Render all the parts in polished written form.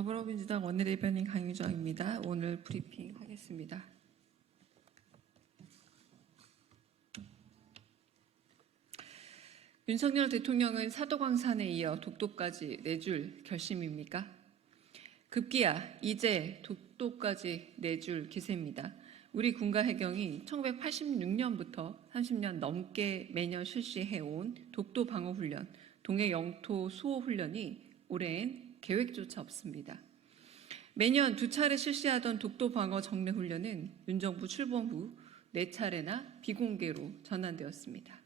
더불어민주당 원내대변인 강유정입니다. 오늘 브리핑 하겠습니다. 윤석열 대통령은 사도광산에 이어 독도까지 내줄 결심입니까? 급기야 이제 독도까지 내줄 기세입니다. 우리 군과 해경이 1986년부터 30년 넘게 매년 실시해온 독도 방어훈련, 동해 영토 수호훈련이 올해엔 계획조차 없습니다. 매년 2차례 실시하던 독도 방어 정례훈련은 윤 정부 출범 후 4차례나 비공개로 전환되었습니다.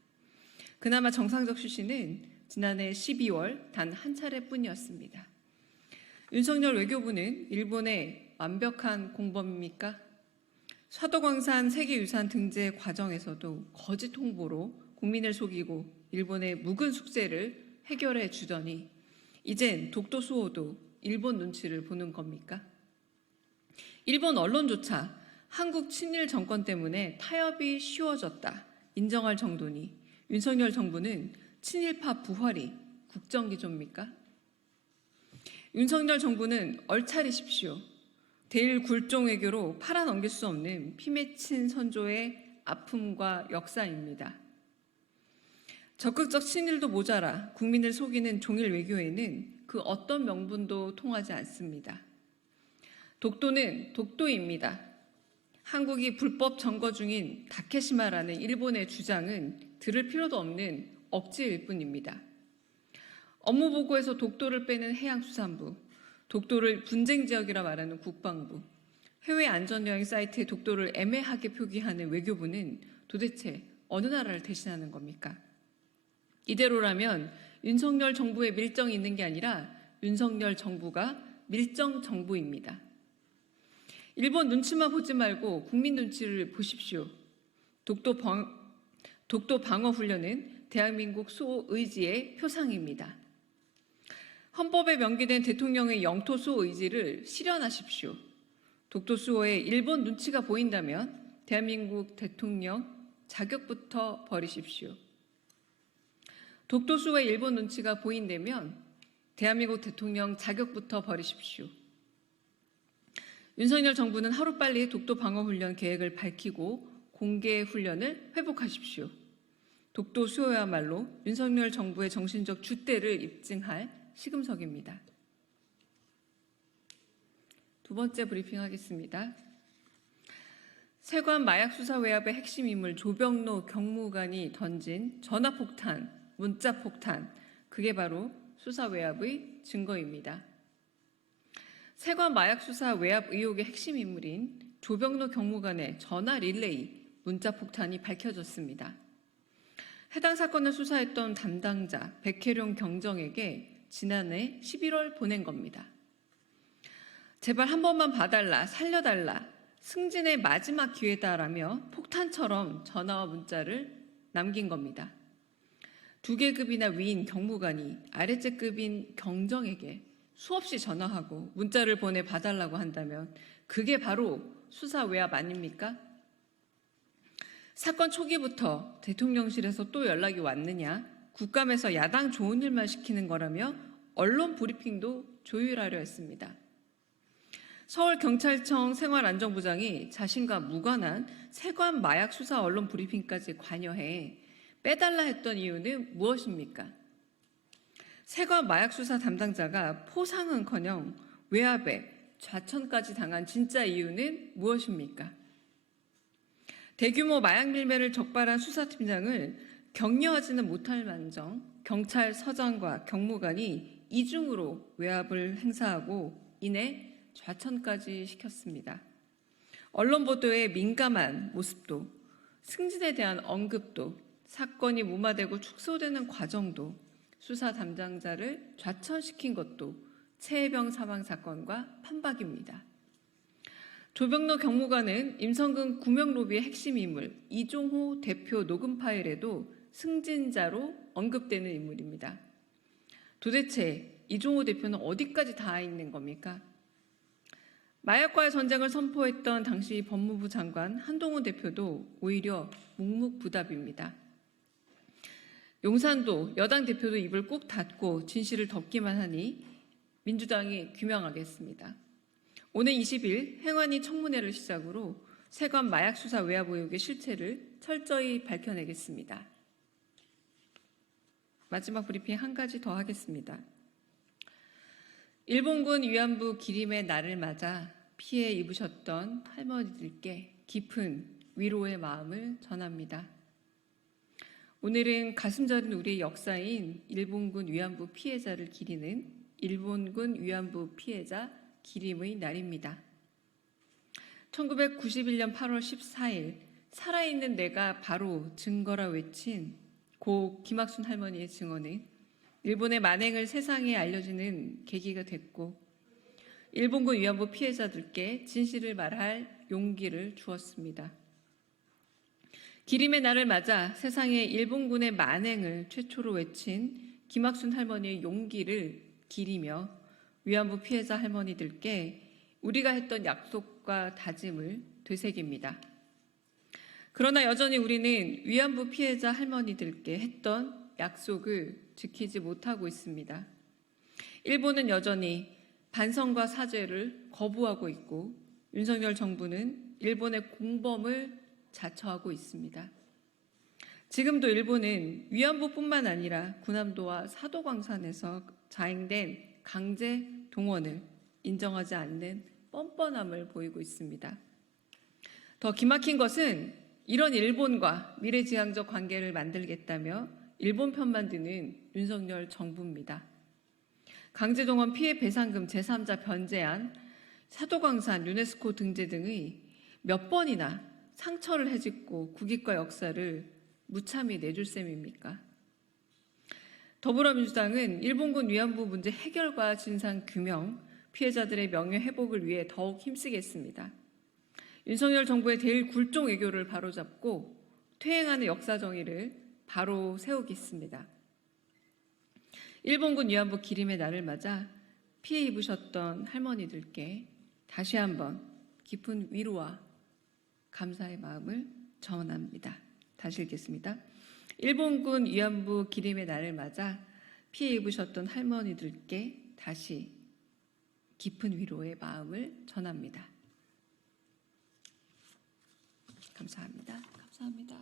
그나마 정상적 실시는 지난해 12월 단 한 차례뿐이었습니다. 윤석열 외교부는 일본의 완벽한 공범입니까? 사도광산 세계유산 등재 과정에서도 거짓 홍보로 국민을 속이고 일본의 묵은 숙제를 해결해 주더니 이젠 독도 수호도 일본 눈치를 보는 겁니까? 일본 언론조차 한국 친일 정권 때문에 타협이 쉬워졌다 인정할 정도니 윤석열 정부는 친일파 부활이 국정기조입니까? 윤석열 정부는 얼차리십시오. 대일 굴종 외교로 팔아넘길 수 없는 피맺힌 선조의 아픔과 역사입니다. 적극적 친일도 모자라 국민을 속이는 종일 외교에는 그 어떤 명분도 통하지 않습니다. 독도는 독도입니다. 한국이 불법 점거 중인 다케시마라는 일본의 주장은 들을 필요도 없는 억지일 뿐입니다. 업무보고에서 독도를 빼는 해양수산부, 독도를 분쟁지역이라 말하는 국방부, 해외 안전여행 사이트에 독도를 애매하게 표기하는 외교부는 도대체 어느 나라를 대신하는 겁니까? 이대로라면 윤석열 정부에 밀정이 있는 게 아니라 윤석열 정부가 밀정 정부입니다. 일본 눈치만 보지 말고 국민 눈치를 보십시오. 독도 방어 훈련은 대한민국 수호 의지의 표상입니다. 헌법에 명기된 대통령의 영토 수호 의지를 실현하십시오. 독도 수호에 일본 눈치가 보인다면 대한민국 대통령 자격부터 버리십시오. 독도 수호에 일본 눈치가 보인다면 대한민국 대통령 자격부터 버리십시오. 윤석열 정부는 하루빨리 독도 방어훈련 계획을 밝히고 공개 훈련을 회복하십시오. 독도 수호야말로 윤석열 정부의 정신적 줏대를 입증할 시금석입니다. 두 번째 브리핑하겠습니다. 세관 마약수사 외압의 핵심 인물 조병로 경무관이 던진 전화폭탄, 문자폭탄, 그게 바로 수사 외압의 증거입니다. 세관 마약수사 외압 의혹의 핵심 인물인 조병로 경무관의 전화 릴레이, 문자폭탄이 밝혀졌습니다. 해당 사건을 수사했던 담당자 백혜룡 경정에게 지난해 11월 보낸 겁니다. 제발 한 번만 봐달라, 살려달라, 승진의 마지막 기회다라며 폭탄처럼 전화와 문자를 남긴 겁니다. 2계급이나 위인 경무관이 아래째 급인 경정에게 수없이 전화하고 문자를 보내 봐달라고 한다면 그게 바로 수사 외압 아닙니까? 사건 초기부터 대통령실에서 또 연락이 왔느냐, 국감에서 야당 좋은 일만 시키는 거라며 언론 브리핑도 조율하려 했습니다. 서울경찰청 생활안전부장이 자신과 무관한 세관 마약 수사 언론 브리핑까지 관여해 빼달라 했던 이유는 무엇입니까? 세관 마약 수사 담당자가 포상은커녕 외압에 좌천까지 당한 진짜 이유는 무엇입니까? 대규모 마약 밀매를 적발한 수사팀장을 격려하지는 못할 망정 경찰서장과 경무관이 이중으로 외압을 행사하고 이내 좌천까지 시켰습니다. 언론 보도에 민감한 모습도, 승진에 대한 언급도, 사건이 무마되고 축소되는 과정도, 수사 담당자를 좌천시킨 것도 최혜병 사망 사건과 판박입니다. 조병로 경무관은 임성근 구명로비의 핵심 인물 이종호 대표 녹음 파일에도 승진자로 언급되는 인물입니다. 도대체 이종호 대표는 어디까지 닿아 있는 겁니까? 마약과의 전쟁을 선포했던 당시 법무부 장관 한동훈 대표도 오히려 묵묵부답입니다. 용산도 여당 대표도 입을 꾹 닫고 진실을 덮기만 하니 민주당이 규명하겠습니다. 오늘 20일 행안위 청문회를 시작으로 세관 마약 수사 외압 의혹의 실체를 철저히 밝혀내겠습니다. 마지막 브리핑 한 가지 더 하겠습니다. 일본군 위안부 기림의 날을 맞아 피해 입으셨던 할머니들께 깊은 위로의 마음을 전합니다. 오늘은 가슴 저린 우리의 역사인 일본군 위안부 피해자를 기리는 일본군 위안부 피해자 기림의 날입니다. 1991년 8월 14일 살아있는 내가 바로 증거라 외친 고 김학순 할머니의 증언은 일본의 만행을 세상에 알려지는 계기가 됐고 일본군 위안부 피해자들께 진실을 말할 용기를 주었습니다. 기림의 날을 맞아 세상에 일본군의 만행을 최초로 외친 김학순 할머니의 용기를 기리며 위안부 피해자 할머니들께 우리가 했던 약속과 다짐을 되새깁니다. 그러나 여전히 우리는 위안부 피해자 할머니들께 했던 약속을 지키지 못하고 있습니다. 일본은 여전히 반성과 사죄를 거부하고 있고 윤석열 정부는 일본의 공범을 자처하고 있습니다. 지금도 일본은 위안부뿐만 아니라 군함도와 사도광산에서 자행된 강제 동원을 인정하지 않는 뻔뻔함을 보이고 있습니다. 더 기막힌 것은 이런 일본과 미래지향적 관계를 만들겠다며 일본 편만 드는 윤석열 정부입니다. 강제동원 피해 배상금 제3자 변제안, 사도광산 유네스코 등재 등의 몇 번이나 상처를 헤집고 국익과 역사를 무참히 내줄 셈입니까? 더불어민주당은 일본군 위안부 문제 해결과 진상 규명, 피해자들의 명예 회복을 위해 더욱 힘쓰겠습니다. 윤석열 정부의 대일 굴종 외교를 바로잡고 퇴행하는 역사 정의를 바로 세우겠습니다. 일본군 위안부 기림의 날을 맞아 피해 입으셨던 할머니들께 다시 한번 깊은 위로와 감사의 마음을 전합니다. 다시 읽겠습니다. 일본군 위안부 기림의 날을 맞아 피해 입으셨던 할머니들께 다시 깊은 위로의 마음을 전합니다. 감사합니다. 감사합니다.